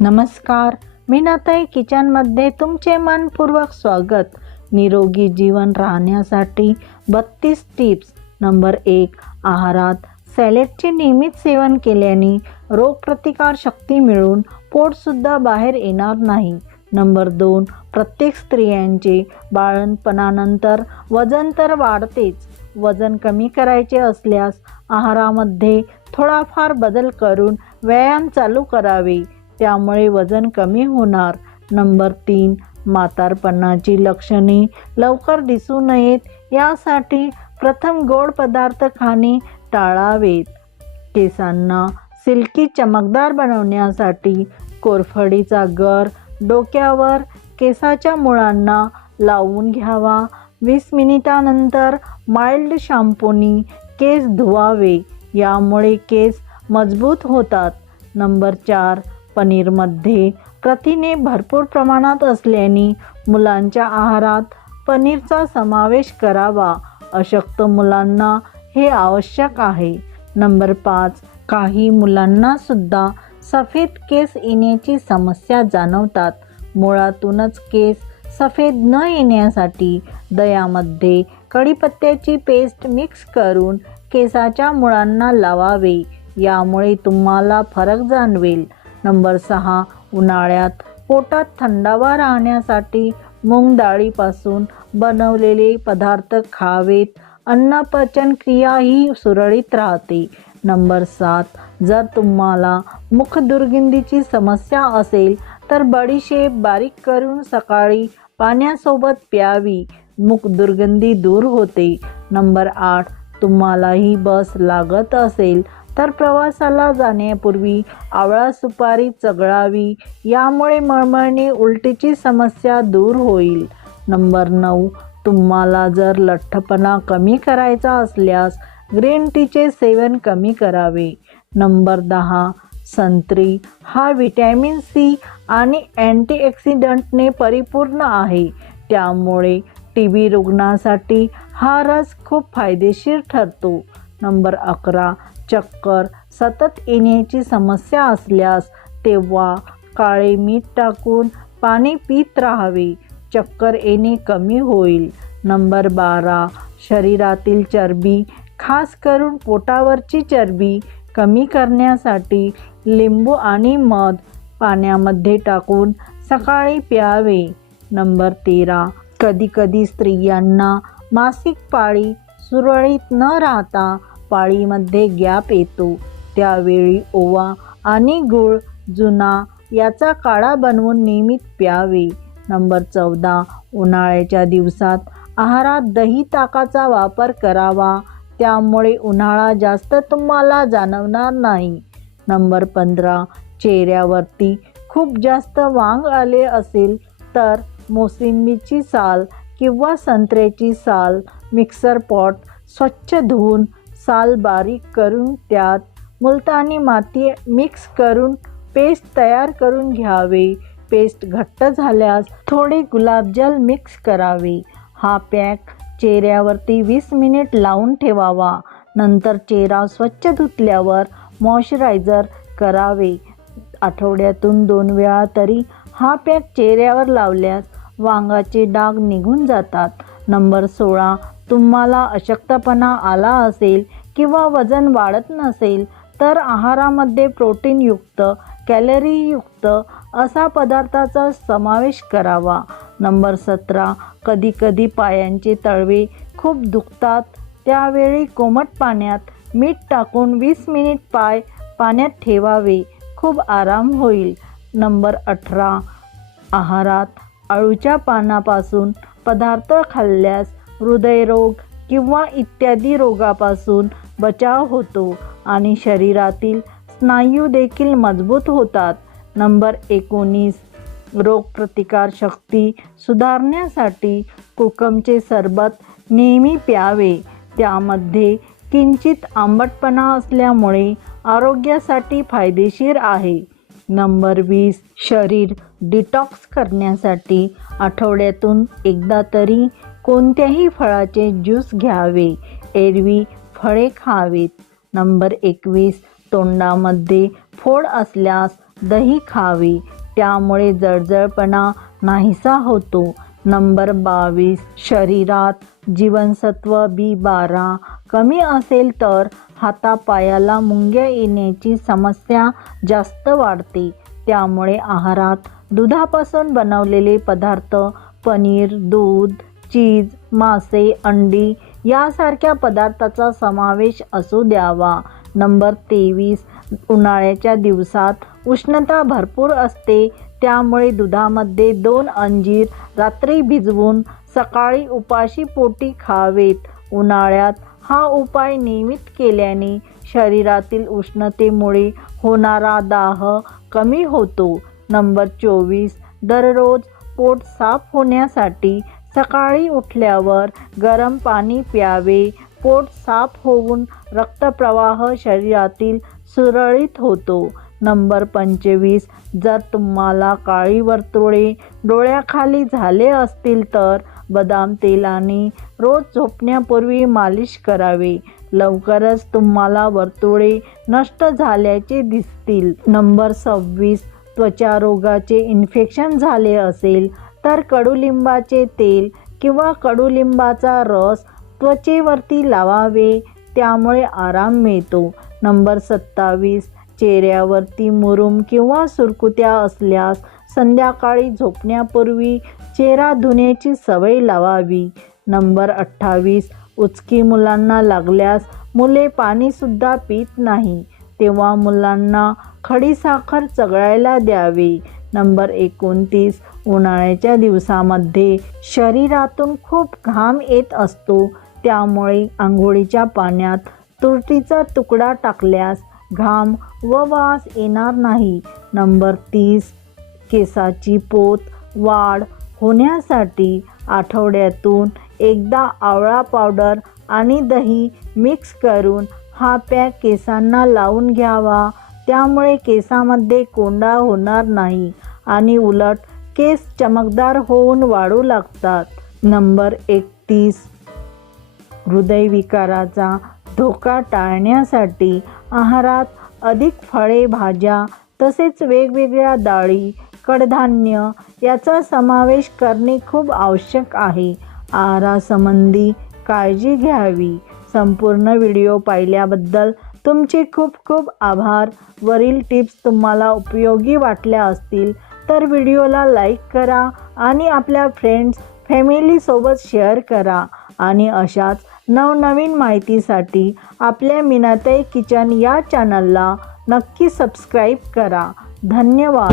नमस्कार. मी नाताई किचनमध्ये तुमचे मनपूर्वक स्वागत. निरोगी जीवन राहण्यासाठी बत्तीस टिप्स. नंबर एक आहारात सॅलेडचे नियमित सेवन केल्याने रोगप्रतिकार शक्ती मिळून पोटसुद्धा बाहेर येणार नाही. नंबर दोन प्रत्येक स्त्रियांचे बाळणपणानंतर वजन तर वाढतेच. वजन कमी करायचे असल्यास आहारामध्ये थोडाफार बदल करून व्यायाम चालू करावे. त्यामुळे वजन कमी होणार. नंबर तीन म्हातारपणाची लक्षणे लवकर दिसू नयेत. यासाठी प्रथम गोड पदार्थ खाणे टाळावेत. केसांना सिल्की चमकदार बनवण्यासाठी कोरफडीचा गर डोक्यावर केसाच्या मुळांना लावून घ्यावा. वीस मिनिटानंतर माइल्ड शॅम्पूनी केस धुवावे. यामुळे केस मजबूत होतात. नंबर चार पनीरमध्ये प्रथिने भरपूर प्रमाणात असल्याने मुलांच्या आहारात पनीरचा समावेश करावा. अशक्त मुलांना हे आवश्यक आहे. नंबर पाच काही मुलांना सुद्धा सफेद केस येण्याची समस्या जाणवतात. मुळातूनच केस सफेद न येण्यासाठी दह्यामध्ये कढीपत्त्याची पेस्ट मिक्स करून केसाच्या मुळांना लावावे. यामुळे तुम्हाला फरक जाणवेल. नंबर सहा उन्हाळ्यात पोटात थंडावा राहण्यासाठी मूग डाळीपासून बनवलेले पदार्थ खावेत. अन्नपचन क्रिया ही सुरळीत राहते. नंबर सात जर तुम्हाला मुख दुर्गंधीची समस्या असेल तर बडीशेप बारीक करून सकाळी पाण्यासोबत प्यावी. मुख दुर्गंधी दूर होते. नंबर आठ तुम्हालाही बस लागत असेल तर प्रवासाला जाण्यापूर्वी आवळा सुपारी चगळावी यामुळे मळमळणे उलटीची समस्या दूर होईल. नंबर नऊ तुम्हाला जर लठ्ठपणा कमी करायचा असल्यास ग्रीन टीचे सेवन कमी करावे. नंबर दहा संत्री हा व्हिटॅमिन सी आणि अँटीऑक्सिडंटने परिपूर्ण आहे. त्यामुळे टी बी रुग्णासाठी हा रस खूप फायदेशीर ठरतो. नंबर अकरा चक्कर सतत येण्याची समस्या असल्यास तेव्हा काळे मीठ टाकून पाणी पित राहावे. चक्कर येणे कमी होईल. नंबर बारा. शरीरातील चरबी खास करून पोटावरची चरबी कमी करण्यासाठी लिंबू आणि मध पाण्यामध्ये टाकून सकाळी प्यावे. नंबर तेरा. कधीकधी स्त्रियांना मासिक पाळी सुरळीत न राहता पाळीमध्ये गॅप येतो. त्यावेळी ओवा आणि गूळ जुना याचा काळा बनवून नियमित प्यावे. नंबर चौदा उन्हाळ्याच्या दिवसात आहारात दही ताकाचा वापर करावा. त्यामुळे उन्हाळा जास्त तुम्हाला जाणवणार नाही. नंबर पंधरा चेहऱ्यावरती खूप जास्त वांग आले असेल तर मोसिंबीची साल किंवा संत्र्याची साल मिक्सर पॉट स्वच्छ धुवून साल बारीक करून त्यात मुलतानी माती मिक्स करून पेस्ट तयार करून घ्यावे. पेस्ट घट्ट झाल्यास थोडे गुलाबजल मिक्स करावे. हा पॅक चेहऱ्यावरती वीस मिनिट लावून ठेवावा. नंतर चेहरा स्वच्छ धुतल्यावर मॉइश्चरायझर करावे. आठवड्यातून दोन वेळा तरी हा पॅक चेहऱ्यावर लावल्यास वांगाचे डाग निघून जातात. नंबर सोळा तुम्हाला अशक्तपणा आला असेल किंवा वजन वाढत नसेल तर आहारामध्ये प्रोटीनयुक्त कॅलरीयुक्त असा पदार्थाचा समावेश करावा. नंबर सतरा कधीकधी पायांचे तळवे खूप दुखतात त्यावेळी कोमट पाण्यात मीठ टाकून वीस मिनिट पाय पाण्यात ठेवावे खूप आराम होईल. नंबर अठरा आहारात अळूच्या पानापासून पदार्थ खाल्ल्यास हृदयरोग किंवा इत्यादी रोगापासून बचाव होतो आणि शरीरातील स्नायू देखील मजबूत होतात. नंबर एकोणीस रोगप्रतिकार शक्ती सुधारण्यासाठी कोकमचे सरबत नेहमी प्यावे. त्यामध्ये किंचित आंबटपणा असल्यामुळे आरोग्यासाठी फायदेशीर आहे. नंबर वीस शरीर डिटॉक्स करण्यासाठी आठवड्यातून एकदा तरी कोणत्याही फळाचे ज्यूस घ्यावे. एरवी फळे खावेत. नंबर एकवीस तोंडामध्ये फोड असल्यास दही खावी. त्यामुळे जळजळपणा नाहीसा होतो. नंबर बावीस शरीरात जीवनसत्व बी बारा कमी असेल तर हातापायाला मुंग्या येण्याची समस्या जास्त वाढते. त्यामुळे आहारात दुधापासून बनवलेले पदार्थ पनीर दूध चीज मासे अंडी यासारख्या पदार्थाचा समावेश असू द्यावा. नंबर तेवीस उन्हाळ्याच्या दिवसात उष्णता भरपूर असते त्यामुळे दुधामध्ये दोन अंजीर रात्री भिजवून सकाळी उपाशी पोटी खावेत. उन्हाळ्यात हा उपाय नियमित केल्याने शरीरातील उष्णतेमुळे होणारा दाह कमी होतो. नंबर चोवीस दररोज पोट साफ होण्यासाठी सकाळी उठल्यावर गरम पाणी प्यावे. पोट साफ होऊन रक्तप्रवाह शरीरातील सुरळीत होतो. नंबर पंचवीस जर तुम्हाला काळी वर्तुळे डोळ्याखाली झाले असतील तर बदाम तेलाने रोज झोपण्यापूर्वी मालिश करावे. लवकरच तुम्हाला वर्तुळे नष्ट झाल्याचे दिसतील. नंबर सव्वीस त्वचा रोगाचे इन्फेक्शन झाले असेल तर कडुलिंबाचे तेल किंवा कडुलिंबाचा रस त्वचेवरती लावावे त्यामुळे आराम मिळतो. नंबर सत्तावीस चेहऱ्यावरती मुरुम किंवा सुरकुत्या असल्यास संध्याकाळी झोपण्यापूर्वी चेहरा धुण्याची सवय लावावी. नंबर अठ्ठावीस उचकी मुलांना लागल्यास मुले पाणीसुद्धा पित नाही. तेव्हा मुलांना खडीसाखर चघळायला द्यावे. नंबर एकोणतीस. उन्हाळ्याच्या दिवसामध्ये शरीरातून खूप घाम येत असतो. त्यामुळे आंघोळीच्या पाण्यात तुरटीचा तुकडा टाकल्यास घाम व वास येणार नाही. नंबर तीस. केसाची पोत वाढ होण्यासाठी आठवड्यातून एकदा आवळा पावडर आणि दही मिक्स करून हा पॅक केसांना लावून घ्यावा. त्यामुळे केसामध्ये कोंडा होणार नाही आणि उलट केस चमकदार होऊन वाढू लागतात. नंबर एकतीस. हृदयविकाराचा धोका टाळण्यासाठी आहारात अधिक फळे भाज्या तसेच वेगवेगळ्या डाळी कडधान्य याचा समावेश करणे खूप आवश्यक आहे. आहारासंबंधी काळजी घ्यावी. संपूर्ण व्हिडिओ पाहिल्याबद्दल तुमचे खूप खूप आभार. वरील टिप्स तुम्हाला उपयोगी वाटल्या असतील तर व्हिडिओला लाईक करा आणि आपल्या फ्रेंड्स फॅमिलीसोबत शेअर करा. आणि अशाच नवनवीन माहितीसाठी आपल्या मिनाताई किचन या चॅनलला नक्की सबस्क्राईब करा. धन्यवाद.